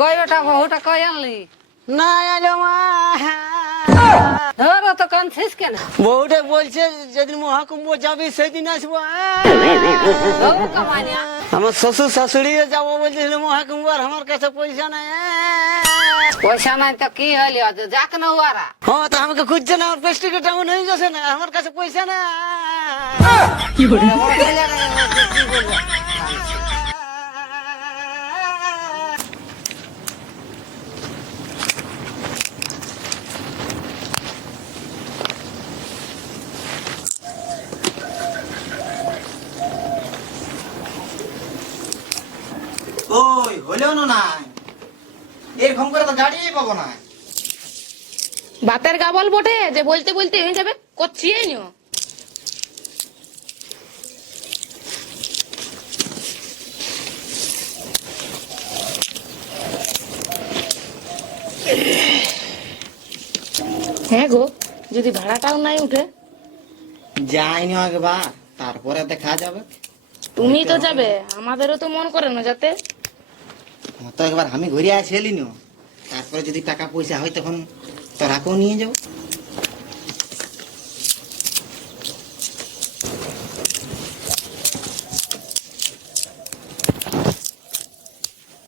কই বেটা বহুটা কই আনলি? না আলো মা। ধর তো কানছিস কেন? বউটা বলছে যেদিন মহাকুম্ভ যাবি সেদিন আসবো। বহু কামানিয়া। আমার শ্বশুর শাশুড়ি যাবো বলছিল মহাকুম্ভ, আর আমার কাছে পয়সা নাই। পয়সা নাই তো কি হইলি? যাক না ওরা। হ্যাঁ তো আমাকে খুঁজছে না, আমার পেস্টিকে তেমন হয়ে যাচ্ছে না, আমার কাছে পয়সা না। কি করে? বড় ছেলে কি করবে? ওই হইলেও না নাই, এরকম করে তো গাড়ি পাবো না। বাতের গাবল বটে যে বলতে বলতে হয়ে যাবে, করছি নিও। হ্যাঁ গো, যদি ভাড়াটাও নাই উঠে? যাইনি একবার, তারপরে দেখা যাবে। তুমি তো যাবে, আমাদেরও তো মন করে না যাতে। তো একবার আমি ঘুরে আসে এলিনি, তারপরে যদি টাকা পয়সা হয় তখন তোরাকেও নিয়ে যাবো।